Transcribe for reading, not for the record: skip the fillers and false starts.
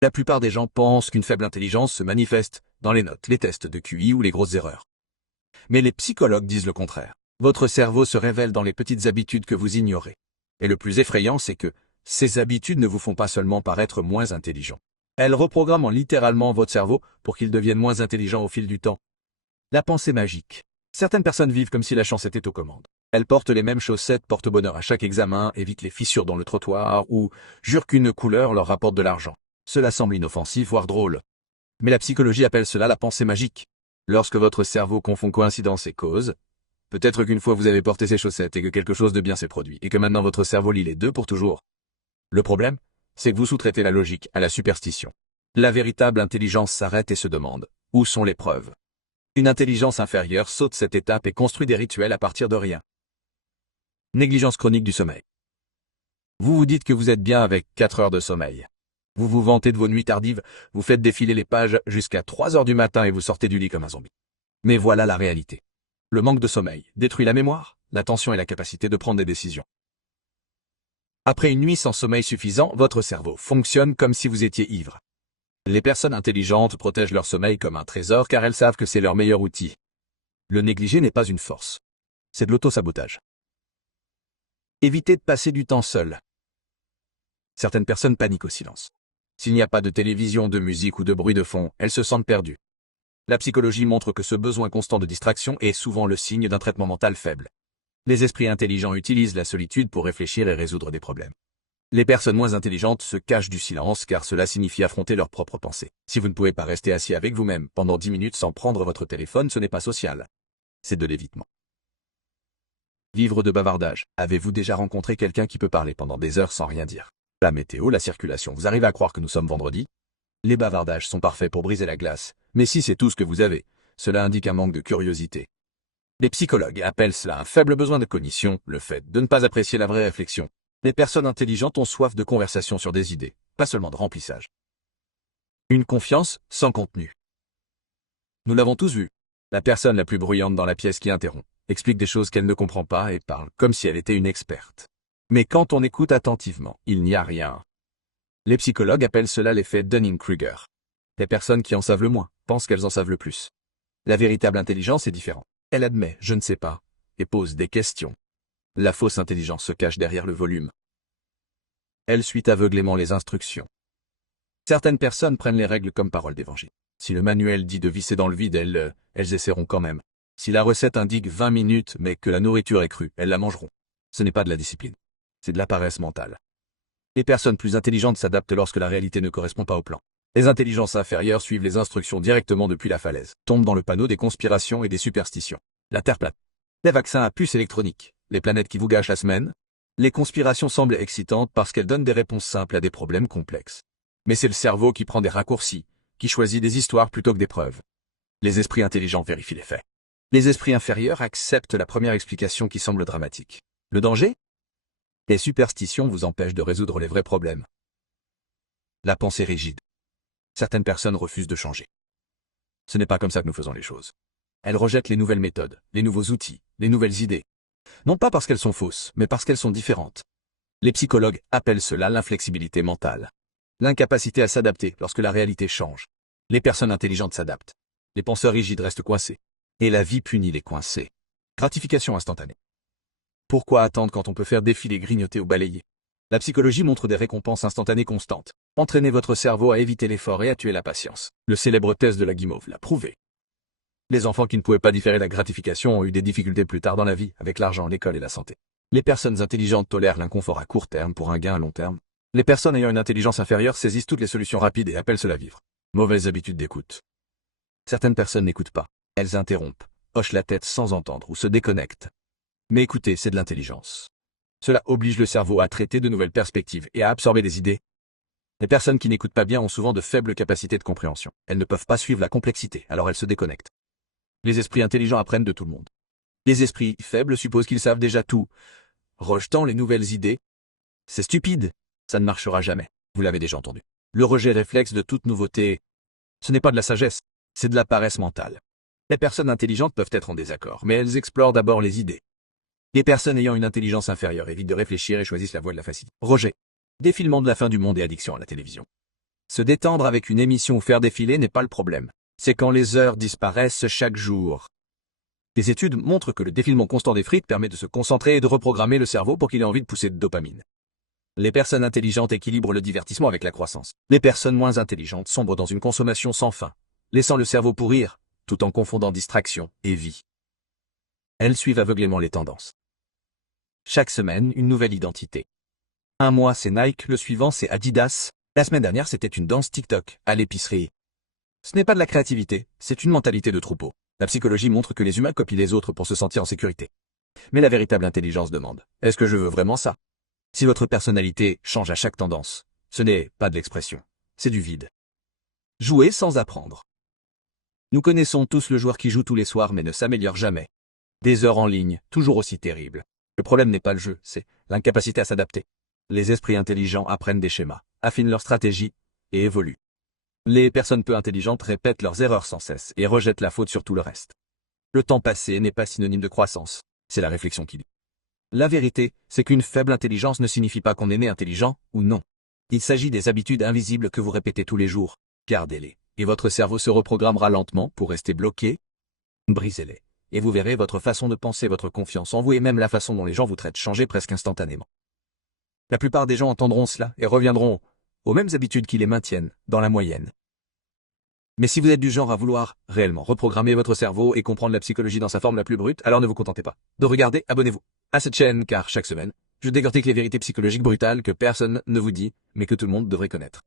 La plupart des gens pensent qu'une faible intelligence se manifeste dans les notes, les tests de QI ou les grosses erreurs. Mais les psychologues disent le contraire. Votre cerveau se révèle dans les petites habitudes que vous ignorez. Et le plus effrayant, c'est que ces habitudes ne vous font pas seulement paraître moins intelligent. Elles reprogramment littéralement votre cerveau pour qu'il devienne moins intelligent au fil du temps. La pensée magique. Certaines personnes vivent comme si la chance était aux commandes. Elles portent les mêmes chaussettes porte-bonheur à chaque examen, évitent les fissures dans le trottoir ou jurent qu'une couleur leur rapporte de l'argent. Cela semble inoffensif, voire drôle. Mais la psychologie appelle cela la pensée magique. Lorsque votre cerveau confond coïncidence et cause, peut-être qu'une fois vous avez porté ces chaussettes et que quelque chose de bien s'est produit, et que maintenant votre cerveau lie les deux pour toujours. Le problème, c'est que vous sous-traitez la logique à la superstition. La véritable intelligence s'arrête et se demande, où sont les preuves? Une intelligence inférieure saute cette étape et construit des rituels à partir de rien. Négligence chronique du sommeil. Vous vous dites que vous êtes bien avec 4 heures de sommeil. Vous vous vantez de vos nuits tardives, vous faites défiler les pages jusqu'à 3 heures du matin et vous sortez du lit comme un zombie. Mais voilà la réalité. Le manque de sommeil détruit la mémoire, l'attention et la capacité de prendre des décisions. Après une nuit sans sommeil suffisant, votre cerveau fonctionne comme si vous étiez ivre. Les personnes intelligentes protègent leur sommeil comme un trésor car elles savent que c'est leur meilleur outil. Le négliger n'est pas une force. C'est de l'auto-sabotage. Évitez de passer du temps seul. Certaines personnes paniquent au silence. S'il n'y a pas de télévision, de musique ou de bruit de fond, elles se sentent perdues. La psychologie montre que ce besoin constant de distraction est souvent le signe d'un traitement mental faible. Les esprits intelligents utilisent la solitude pour réfléchir et résoudre des problèmes. Les personnes moins intelligentes se cachent du silence car cela signifie affronter leurs propres pensées. Si vous ne pouvez pas rester assis avec vous-même pendant 10 minutes sans prendre votre téléphone, ce n'est pas social. C'est de l'évitement. Vivre de bavardage. Avez-vous déjà rencontré quelqu'un qui peut parler pendant des heures sans rien dire? La météo, la circulation, vous arrivez à croire que nous sommes vendredi? Les bavardages sont parfaits pour briser la glace, mais si c'est tout ce que vous avez, cela indique un manque de curiosité. Les psychologues appellent cela un faible besoin de cognition, le fait de ne pas apprécier la vraie réflexion. Les personnes intelligentes ont soif de conversation sur des idées, pas seulement de remplissage. Une confiance sans contenu. Nous l'avons tous vu. La personne la plus bruyante dans la pièce qui interrompt, explique des choses qu'elle ne comprend pas et parle comme si elle était une experte. Mais quand on écoute attentivement, il n'y a rien. Les psychologues appellent cela l'effet Dunning-Kruger. Les personnes qui en savent le moins pensent qu'elles en savent le plus. La véritable intelligence est différente. Elle admet « je ne sais pas » et pose des questions. La fausse intelligence se cache derrière le volume. Elle suit aveuglément les instructions. Certaines personnes prennent les règles comme parole d'évangile. Si le manuel dit de visser dans le vide, elles essaieront quand même. Si la recette indique 20 minutes mais que la nourriture est crue, elles la mangeront. Ce n'est pas de la discipline. C'est de la paresse mentale. Les personnes plus intelligentes s'adaptent lorsque la réalité ne correspond pas au plan. Les intelligences inférieures suivent les instructions directement depuis la falaise, tombent dans le panneau des conspirations et des superstitions. La Terre plate. Les vaccins à puce électronique. Les planètes qui vous gâchent la semaine. Les conspirations semblent excitantes parce qu'elles donnent des réponses simples à des problèmes complexes. Mais c'est le cerveau qui prend des raccourcis, qui choisit des histoires plutôt que des preuves. Les esprits intelligents vérifient les faits. Les esprits inférieurs acceptent la première explication qui semble dramatique. Le danger? Les superstitions vous empêchent de résoudre les vrais problèmes. La pensée rigide. Certaines personnes refusent de changer. Ce n'est pas comme ça que nous faisons les choses. Elles rejettent les nouvelles méthodes, les nouveaux outils, les nouvelles idées. Non pas parce qu'elles sont fausses, mais parce qu'elles sont différentes. Les psychologues appellent cela l'inflexibilité mentale. L'incapacité à s'adapter lorsque la réalité change. Les personnes intelligentes s'adaptent. Les penseurs rigides restent coincés. Et la vie punit les coincés. Gratification instantanée. Pourquoi attendre quand on peut faire défiler, grignoter ou balayer? La psychologie montre des récompenses instantanées constantes. Entraînez votre cerveau à éviter l'effort et à tuer la patience. Le célèbre test de la guimauve l'a prouvé. Les enfants qui ne pouvaient pas différer la gratification ont eu des difficultés plus tard dans la vie, avec l'argent, l'école et la santé. Les personnes intelligentes tolèrent l'inconfort à court terme pour un gain à long terme. Les personnes ayant une intelligence inférieure saisissent toutes les solutions rapides et appellent cela vivre. Mauvaise habitude d'écoute. Certaines personnes n'écoutent pas. Elles interrompent, hochent la tête sans entendre ou se déconnectent. Mais écouter, c'est de l'intelligence. Cela oblige le cerveau à traiter de nouvelles perspectives et à absorber des idées. Les personnes qui n'écoutent pas bien ont souvent de faibles capacités de compréhension. Elles ne peuvent pas suivre la complexité, alors elles se déconnectent. Les esprits intelligents apprennent de tout le monde. Les esprits faibles supposent qu'ils savent déjà tout, rejetant les nouvelles idées. C'est stupide, ça ne marchera jamais. Vous l'avez déjà entendu. Le rejet réflexe de toute nouveauté. Ce n'est pas de la sagesse, c'est de la paresse mentale. Les personnes intelligentes peuvent être en désaccord, mais elles explorent d'abord les idées. Les personnes ayant une intelligence inférieure évitent de réfléchir et choisissent la voie de la facilité. Rejet. Défilement de la fin du monde et addiction à la télévision. Se détendre avec une émission ou faire défiler n'est pas le problème. C'est quand les heures disparaissent chaque jour. Des études montrent que le défilement constant des frites permet de se concentrer et de reprogrammer le cerveau pour qu'il ait envie de pousser de dopamine. Les personnes intelligentes équilibrent le divertissement avec la croissance. Les personnes moins intelligentes sombrent dans une consommation sans fin, laissant le cerveau pourrir, tout en confondant distraction et vie. Elles suivent aveuglément les tendances. Chaque semaine, une nouvelle identité. Un mois c'est Nike, le suivant c'est Adidas. La semaine dernière c'était une danse TikTok, à l'épicerie. Ce n'est pas de la créativité, c'est une mentalité de troupeau. La psychologie montre que les humains copient les autres pour se sentir en sécurité. Mais la véritable intelligence demande, est-ce que je veux vraiment ça? Si votre personnalité change à chaque tendance, ce n'est pas de l'expression, c'est du vide. Jouer sans apprendre. Nous connaissons tous le joueur qui joue tous les soirs mais ne s'améliore jamais. Des heures en ligne, toujours aussi terribles. Le problème n'est pas le jeu, c'est l'incapacité à s'adapter. Les esprits intelligents apprennent des schémas, affinent leur stratégie et évoluent. Les personnes peu intelligentes répètent leurs erreurs sans cesse et rejettent la faute sur tout le reste. Le temps passé n'est pas synonyme de croissance, c'est la réflexion qui dit. La vérité, c'est qu'une faible intelligence ne signifie pas qu'on est né intelligent ou non. Il s'agit des habitudes invisibles que vous répétez tous les jours. Gardez-les, et votre cerveau se reprogrammera lentement pour rester bloqué. Brisez-les, et vous verrez votre façon de penser, votre confiance en vous et même la façon dont les gens vous traitent changer presque instantanément. La plupart des gens entendront cela et reviendront aux mêmes habitudes qui les maintiennent dans la moyenne. Mais si vous êtes du genre à vouloir réellement reprogrammer votre cerveau et comprendre la psychologie dans sa forme la plus brute, alors ne vous contentez pas de regarder, abonnez-vous à cette chaîne car chaque semaine, je décortique les vérités psychologiques brutales que personne ne vous dit, mais que tout le monde devrait connaître.